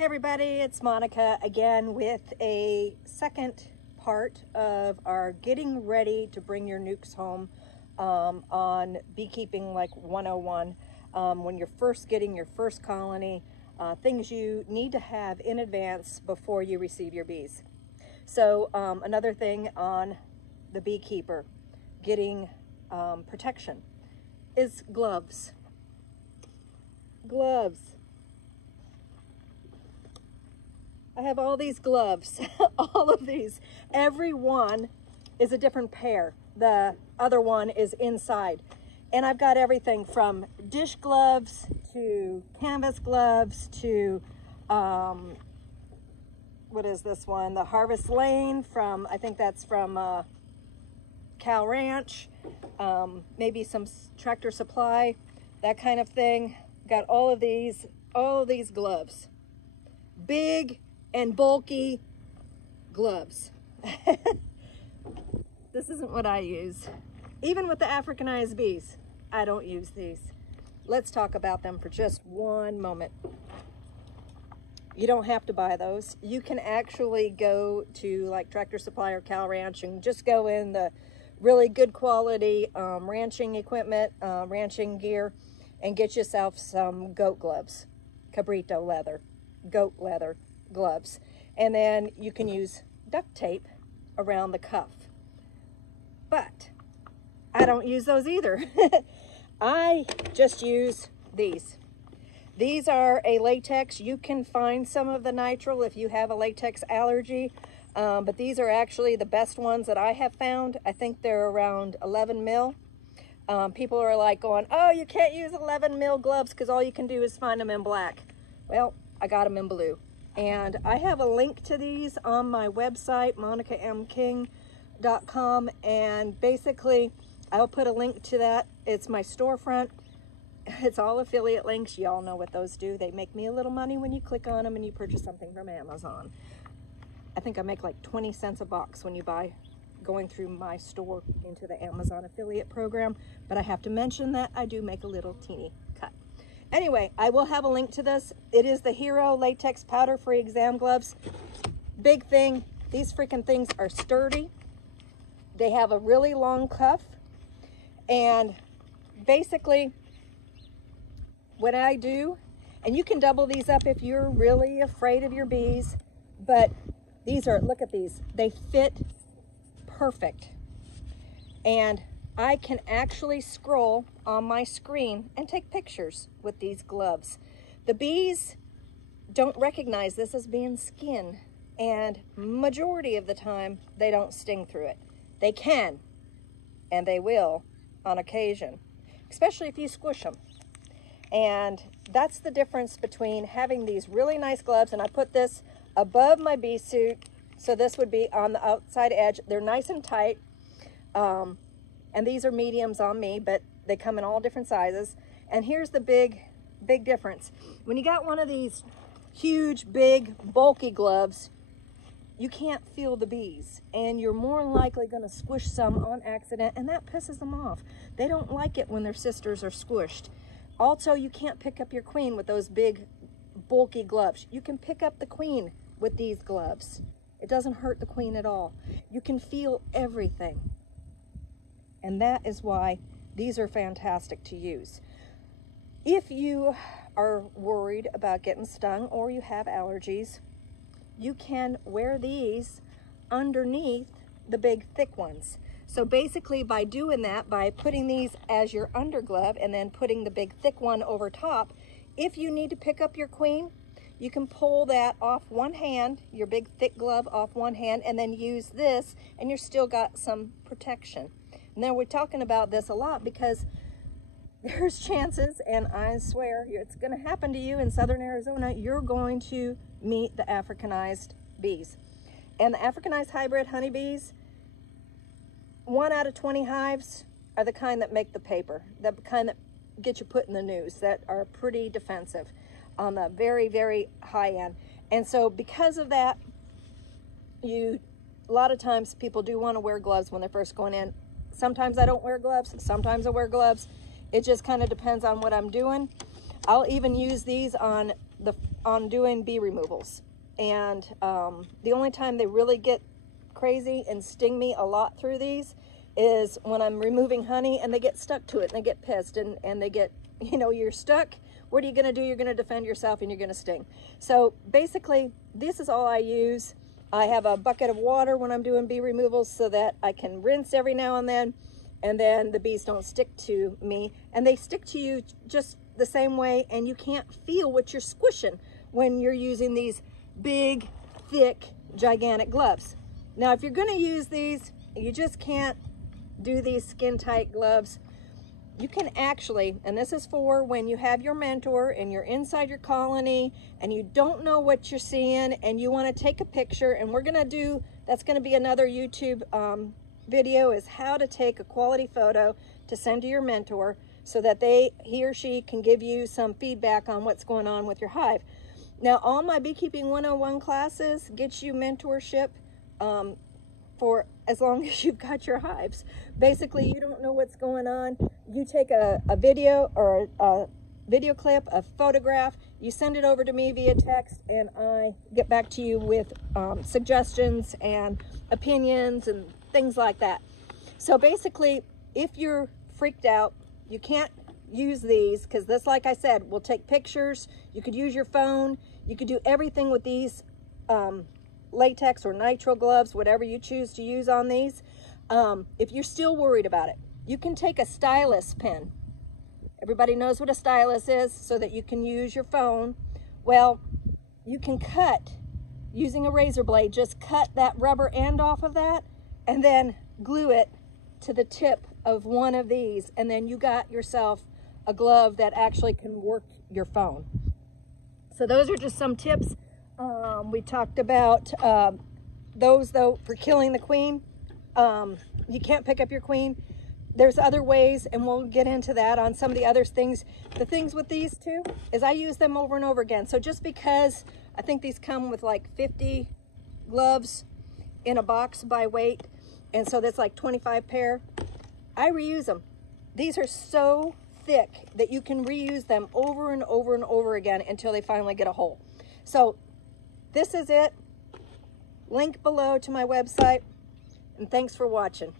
Hey everybody, it's Monica again with a second part of our getting ready to bring your nukes home on beekeeping like 101. When you're first getting your first colony, things you need to have in advance before you receive your bees. So another thing on the Beekeeper, getting protection, is gloves. Gloves. I have all these gloves, all of these. Every one is a different pair. The other one is inside. And I've got everything from dish gloves to canvas gloves to, what is this one? The Harvest Lane from, I think that's from Cal Ranch. Maybe some Tractor Supply, that kind of thing. Got all of these gloves. Big and bulky gloves. This isn't what I use. Even with the Africanized bees, I don't use these. Let's talk about them for just one moment. You don't have to buy those. You can actually go to like Tractor Supply or Cal Ranch and just go in the really good quality ranching equipment, ranching gear, and get yourself some goat gloves, cabrito leather, goat leather gloves. And then you can use duct tape around the cuff. But I don't use those either. I just use these. These are a latex. You can find some of the nitrile if you have a latex allergy, but these are actually the best ones that I have found. I think they're around 11 mil. People are like going, oh, you can't use 11 mil gloves because all you can do is find them in black. Well, I got them in blue. And I have a link to these on my website, monicamking.com, and basically I'll put a link to that. It's my storefront. It's all affiliate links. Y'all know what those do. They make me a little money when you click on them and you purchase something from Amazon. I think I make like 20 cents a box when you buy going through my store into the Amazon affiliate program, but I have to mention that I do make a little teeny cut. Anyway, I will have a link to this. It is the Hero Latex Powder-Free Exam Gloves. Big thing, these freaking things are sturdy. They have a really long cuff. And basically, what I do, and you can double these up if you're really afraid of your bees, but these are, look at these, they fit perfect. And I can actually scroll on my screen and take pictures with these gloves. The bees don't recognize this as being skin, and majority of the time they don't sting through it. They can, and they will on occasion, especially if you squish them. And that's the difference between having these really nice gloves, and I put this above my bee suit, so this would be on the outside edge. They're nice and tight. And these are mediums on me, but they come in all different sizes. And here's the big difference. When you got one of these huge, big, bulky gloves, you can't feel the bees. And you're more likely gonna squish some on accident, and that pisses them off. They don't like it when their sisters are squished. Also, you can't pick up your queen with those big, bulky gloves. You can pick up the queen with these gloves. It doesn't hurt the queen at all. You can feel everything. And that is why these are fantastic to use. If you are worried about getting stung or you have allergies, you can wear these underneath the big thick ones. So basically by doing that, by putting these as your underglove and then putting the big thick one over top, if you need to pick up your queen, you can pull that off one hand, your big thick glove off one hand, and then use this, and you're still got some protection. Now we're talking about this a lot because there's chances, and I swear it's going to happen to you in southern Arizona, you're going to meet the Africanized bees. And the Africanized hybrid honeybees, 1 out of 20 hives are the kind that make the paper, the kind that get you put in the news, that are pretty defensive on the very, very high end. And so because of that, a lot of times people do want to wear gloves when they're first going in. Sometimes I don't wear gloves, sometimes I wear gloves. It just kind of depends on what I'm doing. I'll even use these on on doing bee removals. And the only time they really get crazy and sting me a lot through these is when I'm removing honey and they get stuck to it and they get pissed and they get, you know, you're stuck. What are you going to do? You're going to defend yourself and you're going to sting. So basically, this is all I use. I have a bucket of water when I'm doing bee removals so that I can rinse every now and then the bees don't stick to me. And they stick to you just the same way, and you can't feel what you're squishing when you're using these big, thick, gigantic gloves. Now, if you're going to use these, you just can't do these skin-tight gloves. You can actually, and this is for when you have your mentor and you're inside your colony and you don't know what you're seeing and you want to take a picture, and we're going to do, that's going to be another YouTube video, is how to take a quality photo to send to your mentor so that he or she can give you some feedback on what's going on with your hive. Now, all my Beekeeping 101 classes get you mentorship for as long as you've got your hives. Basically, you don't know what's going on. You take a video or a video clip, a photograph, you send it over to me via text, and I get back to you with suggestions and opinions and things like that. So basically, if you're freaked out, you can't use these, because this, like I said, will take pictures. You could use your phone. You could do everything with these latex or nitrile gloves, whatever you choose to use on these. If you're still worried about it, you can take a stylus pen. Everybody knows what a stylus is, so that you can use your phone. Well, you can cut, using a razor blade, just cut that rubber end off of that and then glue it to the tip of one of these, and then you got yourself a glove that actually can work your phone. So those are just some tips. We talked about those, though, for killing the queen. You can't pick up your queen. There's other ways, and we'll get into that on some of the other things. The things with these two is I use them over and over again. So just because I think these come with like 50 gloves in a box by weight, and so that's like 25 pair, I reuse them. These are so thick that you can reuse them over and over and over again until they finally get a hole. So this is it. Link below to my website, and thanks for watching.